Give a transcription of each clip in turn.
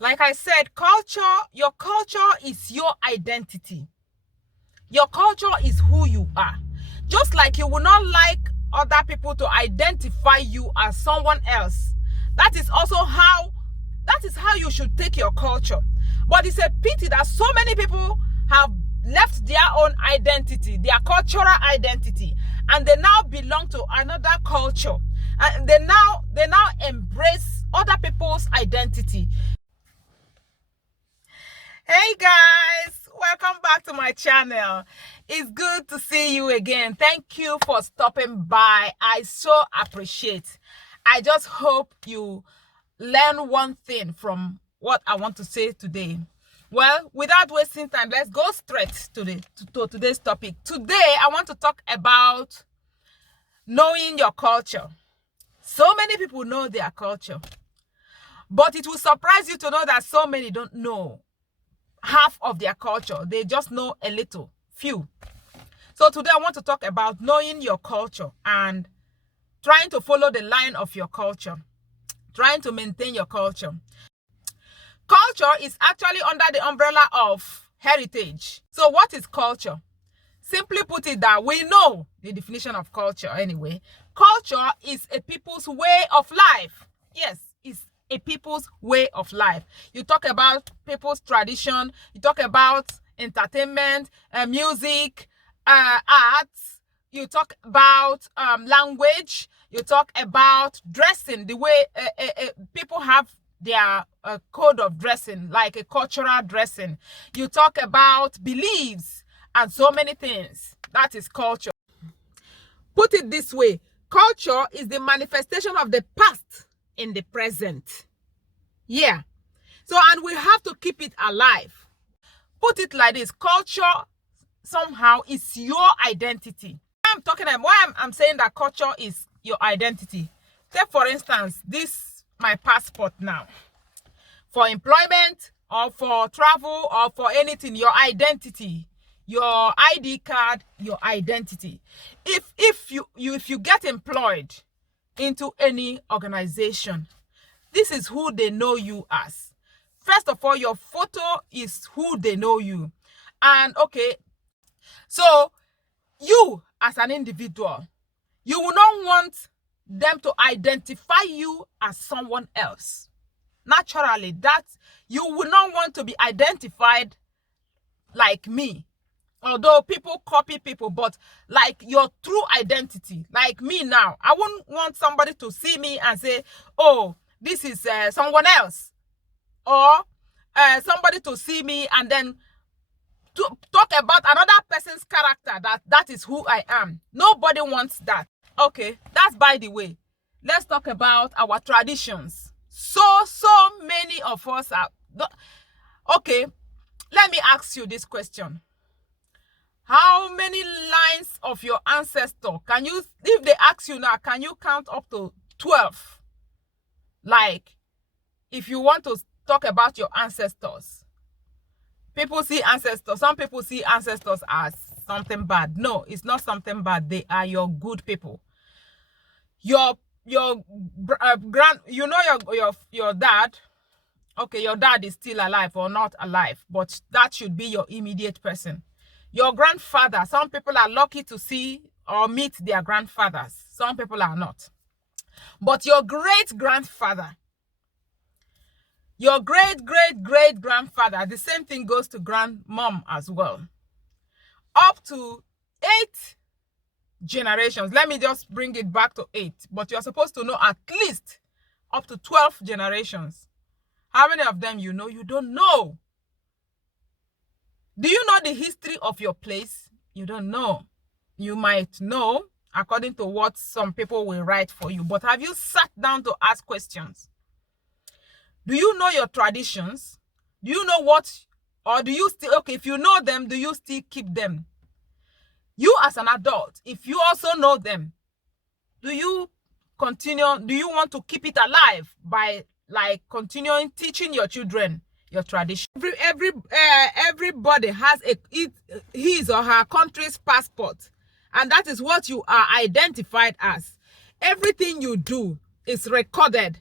Like I said, your culture is your identity. Your culture is who you are. Just like you will not like other people to identify you as someone else. That is how you should take your culture. But it's a pity that so many people have left their own identity, their cultural identity, and they now belong to another culture. And they now embrace other people's identity. Hey guys, welcome back to my channel. It's good to see you again. Thank you for stopping by. I so appreciate. I just hope you learn one thing from what I want to say today. Well, without wasting time, let's go straight to today's topic. Today, I want to talk about knowing your culture. So many people know their culture, but it will surprise you to know that so many don't know half of their culture. They just know a little, few. So today I want to talk about knowing your culture and trying to follow the line of your culture, trying to maintain your culture. Culture is actually under the umbrella of heritage. So what is culture? Simply put it, that we know the definition of culture anyway. Culture is a people's way of life. Yes, it's a people's way of life. You talk about people's tradition, you talk about entertainment, music, arts, you talk about language, you talk about dressing, the way people have their code of dressing, like a cultural dressing. You talk about beliefs and so many things. That is culture. Put it this way, culture is the manifestation of the past in the present. Yeah. So, and we have to keep it alive. Put it like this, culture somehow is your identity. I'm saying that culture is your identity. Take for instance, this my passport now. For employment or for travel or for anything, your identity, your ID card, your identity. If you get employed into any organization, this is who they know you as. First of all, your photo is who they know you. And okay, so you as an individual, you will not want them to identify you as someone else. Naturally, that you will not want to be identified like me. Although people copy people, but like your true identity, like me now, I wouldn't want somebody to see me and say, oh, this is someone else. Or somebody to see me and then to talk about another person's character, that is who I am. Nobody wants that. Okay, that's by the way. Let's talk about our traditions. So many of us are... Okay, let me ask you this question. How many lines of your ancestor can you, if they ask you now, can you count up to 12? Like, if you want to talk about your ancestors, people see ancestors, some people see ancestors as something bad. No, it's not something bad. They are your good people. Your your dad. Okay, your dad is still alive or not alive, but that should be your immediate person. Your grandfather, some people are lucky to see or meet their grandfathers. Some people are not. But your great-grandfather, your great-great-great-grandfather, the same thing goes to grandmom as well. Up to 8 generations. Let me just bring it back to 8. But you're supposed to know at least up to 12 generations. How many of them you know? You don't know. Do you know the history of your place? You don't know. You might know according to what some people will write for you. But have you sat down to ask questions? Do you know your traditions? Do you know what, or do you still, okay, if you know them, do you still keep them? You as an adult, if you also know them, do you want to keep it alive by like continuing teaching your children your tradition? Everybody has his or her country's passport, and that is what you are identified as. Everything you do is recorded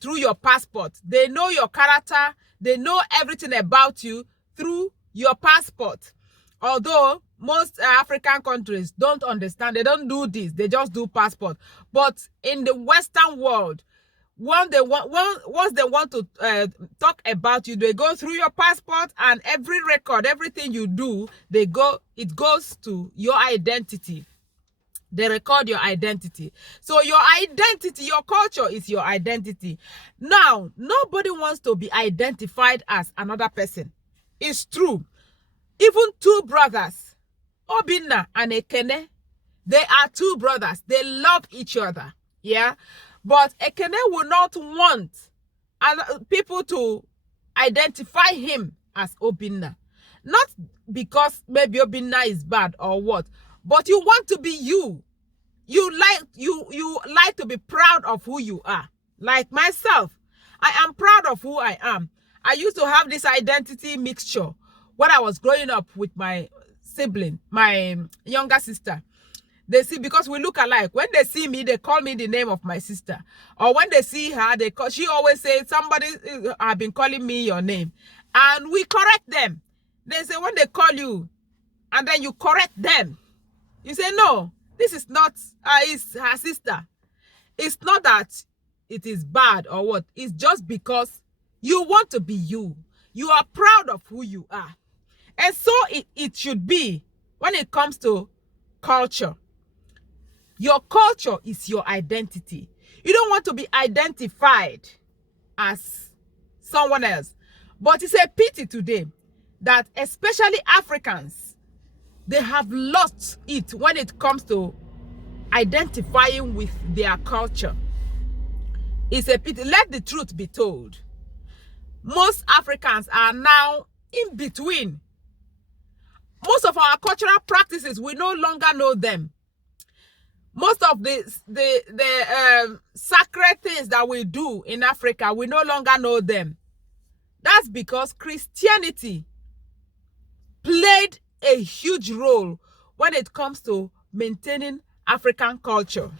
through your passport. They know your character. They know everything about you through your passport. Although most African countries don't understand, they don't do this. They just do passport. But in the Western world, once they want to talk about you, they go through your passport, and every record, everything you do, it goes to your identity. They record your identity. So your identity, your culture is your identity. Now, nobody wants to be identified as another person. It's true. Even two brothers, Obinna and Ekene, they are two brothers. They love each other. Yeah. But Ekene will not want people to identify him as Obinna. Not because maybe Obinna is bad or what, but you want to be you. You like to be proud of who you are. Like myself, I am proud of who I am. I used to have this identity mixture when I was growing up with my sibling, my younger sister. They see, because we look alike. When they see me, they call me the name of my sister. Or when they see her, she always says, somebody have been calling me your name. And we correct them. They say, when they call you, and then you correct them, you say, no, this is not, it's her sister. It's not that it is bad or what. It's just because you want to be you. You are proud of who you are. And so it should be when it comes to culture. Your culture is your identity. You don't want to be identified as someone else. But it's a pity today that especially Africans, they have lost it when it comes to identifying with their culture. It's a pity. Let the truth be told. Most Africans are now in between. Most of our cultural practices, we no longer know them. Most of the sacred things that we do in Africa, we no longer know them. That's because Christianity played a huge role when it comes to maintaining African culture.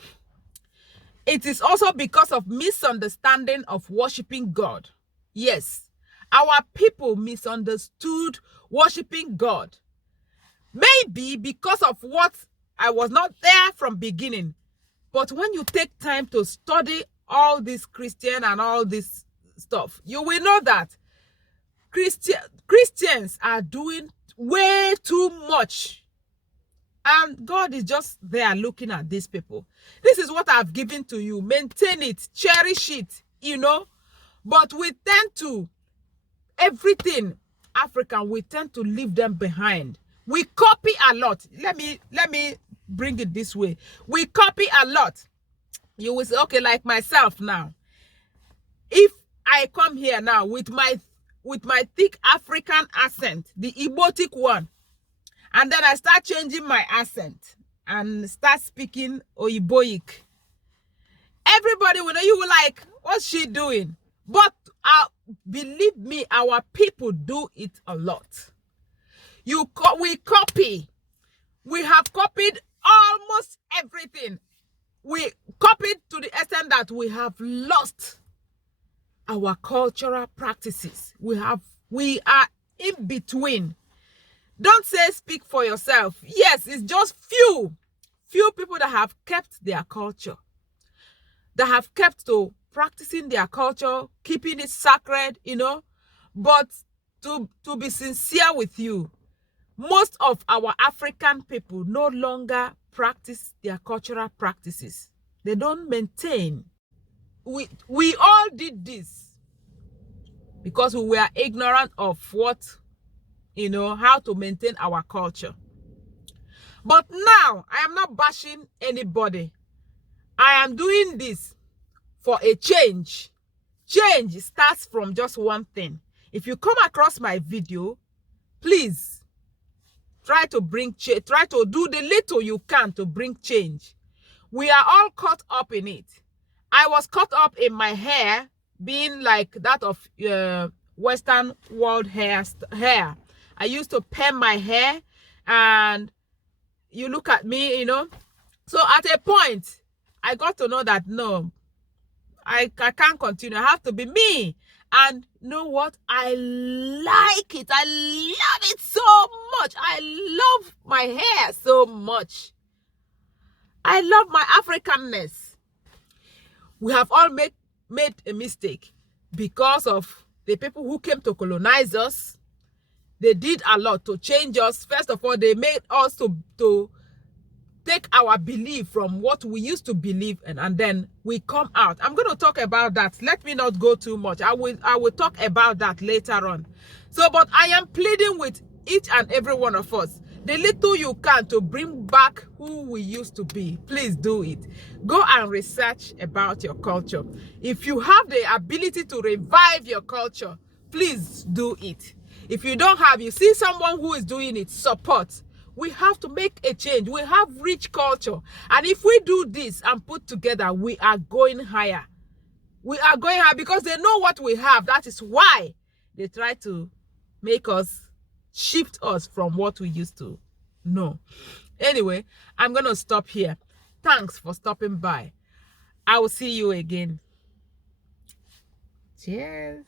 It is also because of misunderstanding of worshiping God. Yes, our people misunderstood worshiping God. Maybe because of what I was not there from beginning. But when you take time to study all this Christian and all this stuff, you will know that Christians are doing way too much. And God is just there looking at these people. This is what I've given to you. Maintain it, cherish it, you know. But we tend to, everything African, we tend to leave them behind. We copy a lot. Let me bring it this way. We copy a lot. You will say, okay, like myself now. If I come here now with my thick African accent, the Igbotic one, and then I start changing my accent and start speaking Oyiboic, everybody will know, you will like, what's she doing? But believe me, our people do it a lot. We copy. We have copied almost everything. We copied to the extent that we have lost our cultural practices. We are in between. Don't say speak for yourself. Yes, it's just few people that have kept their culture, that have kept to practicing their culture, keeping it sacred, you know. But to be sincere with you, most of our African people no longer practice their cultural practices. They don't maintain. We all did this because we were ignorant of what, you know, how to maintain our culture. But now, I am not bashing anybody. I am doing this for a change. Change starts from just one thing. If you come across my video, please try to bring change. Try to do the little you can to bring change. We are all caught up in it. I was caught up in my hair being like that of Western world hair. I used to perm my hair, and you look at me, you know. So at a point, I got to know that no, I can't continue. I have to be me. And you know what? I like it. I love it so much. I love my hair so much. I love my Africanness. We have all made a mistake because of the people who came to colonize us. They did a lot to change us. First of all, they made us to take our belief from what we used to believe, and then we come out. I'm going to talk about that. Let me not go too much. I will talk about that later on. So, but I am pleading with each and every one of us, the little you can to bring back who we used to be. Please do it. Go and research about your culture. If you have the ability to revive your culture, please do it. If you don't have, you see someone who is doing it, support. We have to make a change. We have rich culture. And if we do this and put together, we are going higher. We are going higher because they know what we have. That is why they try to make us, shift us from what we used to know. Anyway, I'm going to stop here. Thanks for stopping by. I will see you again. Cheers.